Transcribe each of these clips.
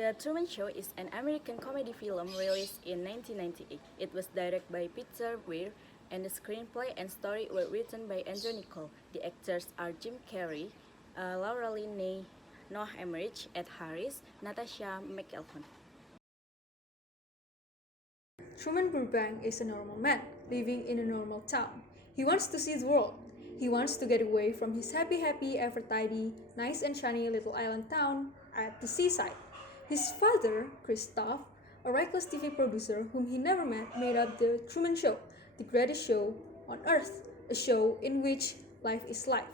The Truman Show is an American comedy film released in 1998. It was directed by Peter Weir, and the screenplay and story were written by Andrew Niccol. The actors are Jim Carrey, Laura Linney, Noah Emmerich, Ed Harris, Natasha McElhone. Truman Burbank is a normal man living in a normal town. He wants to see the world. He wants to get away from his happy, ever tidy, nice and shiny little island town at the seaside. His father, Christoph, a reckless TV producer whom he never met, made up the Truman Show, the greatest show on earth, a show in which life is life.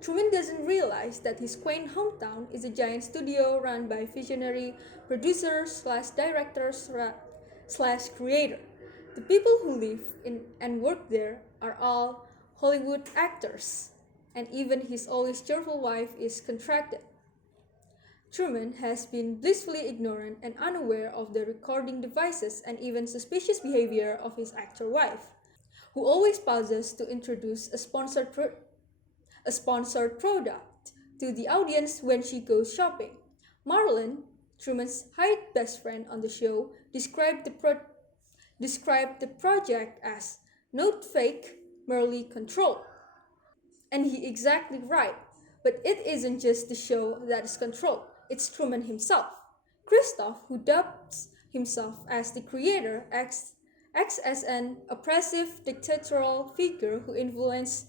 Truman doesn't realize that his quaint hometown is a giant studio run by visionary producer slash director slash creator. The people who live in and work there are all Hollywood actors, and even his always cheerful wife is contracted. Truman has been blissfully ignorant and unaware of the recording devices and even suspicious behavior of his actor wife, who always pauses to introduce a sponsored product to the audience when she goes shopping. Marlon, Truman's hired best friend on the show, described the project as not fake, merely controlled. And he exactly right. But it isn't just the show that is controlled, it's Truman himself. Christoph, who dubs himself as the creator, acts as an oppressive dictatorial figure who influences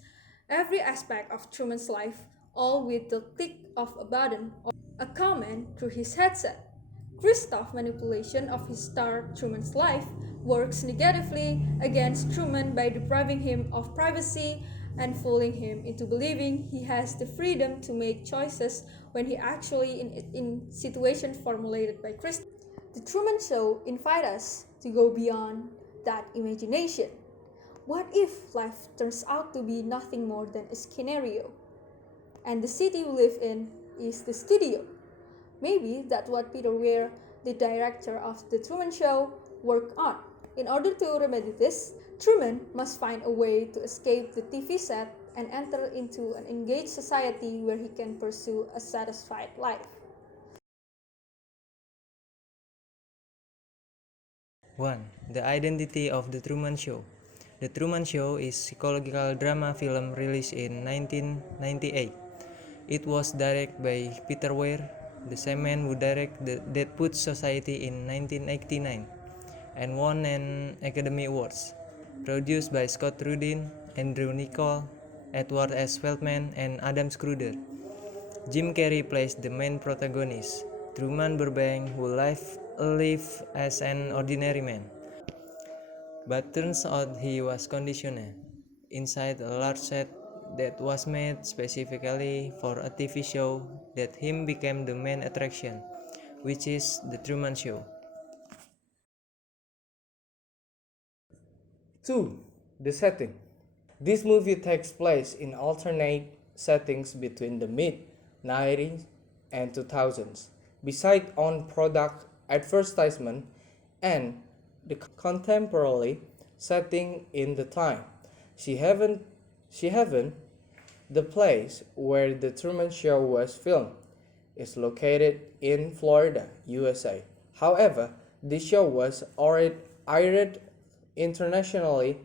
every aspect of Truman's life, all with the click of a button or a command through his headset. Christoph's manipulation of his star Truman's life works negatively against Truman by depriving him of privacy and fooling him into believing he has the freedom to make choices when he actually in situations formulated by Christoph. The Truman Show invites us to go beyond that imagination. What if life turns out to be nothing more than a scenario, and the city we live in is the studio? Maybe that's what Peter Weir, the director of The Truman Show, worked on. In order to remedy this, Truman must find a way to escape the TV set and enter into an engaged society where he can pursue a satisfied life. 1. The identity of The Truman Show. The Truman Show is a psychological drama film released in 1998. It was directed by Peter Weir, the same man who directed the Deadwood Society in 1989, and won an Academy Awards. Produced by Scott Rudin, Andrew Niccol, Edward S. Feldman, and Adam Scruder. Jim Carrey plays the main protagonist, Truman Burbank, who lived as an ordinary man. But turns out he was conditioned inside a large set that was made specifically for a TV show that him became the main attraction, which is The Truman Show. 2. The setting. This movie takes place in alternate settings between the mid-90s and 2000s. Beside on product advertisement and the contemporary setting in the time, she haven't the place where the Truman Show was filmed is located in Florida, USA. However, the show was already aired internationally,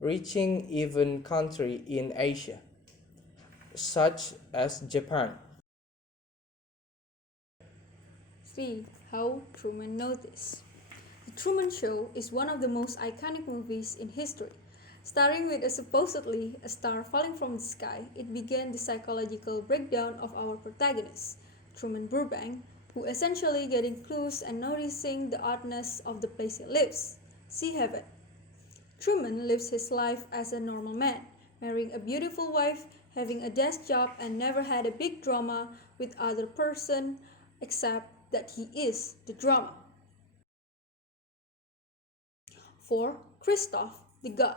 reaching even countries in Asia, such as Japan. 3. How Truman Noticed. The Truman Show is one of the most iconic movies in history. Starring with supposedly a star falling from the sky, it began the psychological breakdown of our protagonist, Truman Burbank, who essentially getting clues and noticing the oddness of the place he lives. See heaven. Truman lives his life as a normal man, marrying a beautiful wife, having a desk job, and never had a big drama with other person, except that he is the drama. 4. Christoph, the God.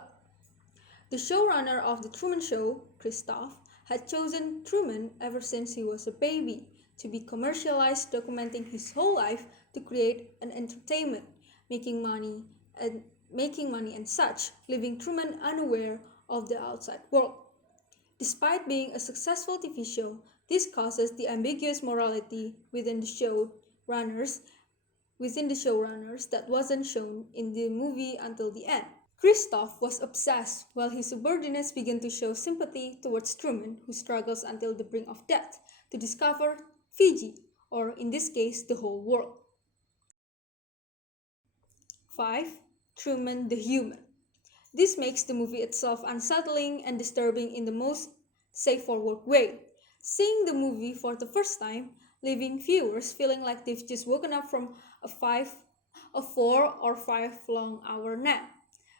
The showrunner of The Truman Show, Christoph, had chosen Truman ever since he was a baby to be commercialized, documenting his whole life to create an entertainment, making money and such, leaving Truman unaware of the outside world. Despite being a successful TV show, this causes the ambiguous morality within the showrunners that wasn't shown in the movie until the end. Christoph was obsessed, while his subordinates began to show sympathy towards Truman, who struggles until the brink of death to discover Fiji, or in this case, the whole world. 5. Truman the Human. This makes the movie itself unsettling and disturbing in the most safe for work way. Seeing the movie for the first time, leaving viewers feeling like they've just woken up from a 4 or 5 long hour nap,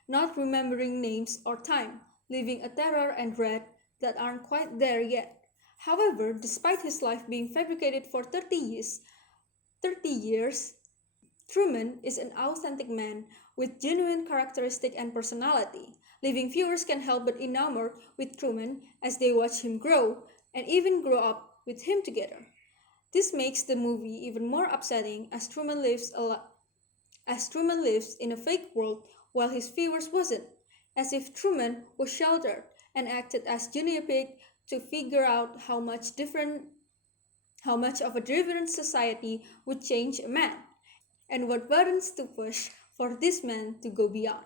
not remembering names or time, leaving a terror and dread that aren't quite there yet. However, despite his life being fabricated for 30 years, Truman is an authentic man with genuine characteristic and personality. Leaving viewers can help but enamor with Truman as they watch him grow and even grow up with him together. This makes the movie even more upsetting as Truman lives in a fake world while his viewers wasn't, as if Truman was sheltered and acted as guinea pig to figure out how much of a different society would change a man, and what buttons to push for this man to go beyond.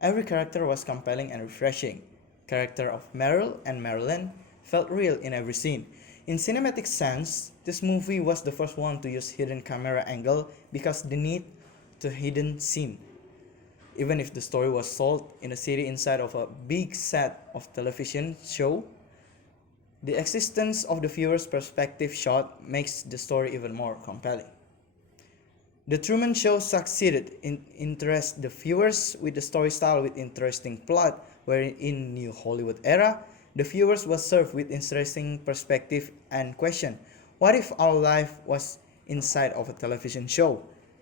Every character was compelling and refreshing. Character of Meryl and Marilyn felt real in every scene. In cinematic sense, this movie was the first one to use hidden camera angle because the need to hidden scene. Even if the story was told in a city inside of a big set of television show, the existence of the viewer's perspective shot makes the story even more compelling. The Truman Show succeeded in interest the viewers with the story style with interesting plot, wherein in New Hollywood era, the viewers was served with interesting perspective and question, what if our life was inside of a television show?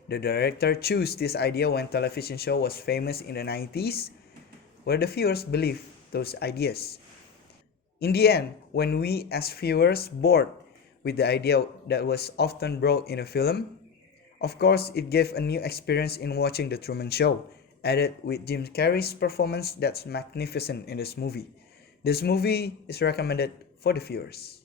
The director chose this idea when television show was famous in the 90s, where the viewers believed those ideas. In the end, when we as viewers bored with the idea that was often brought in a film, of course, it gave a new experience in watching The Truman Show, added with Jim Carrey's performance that's magnificent in this movie. This movie is recommended for the viewers.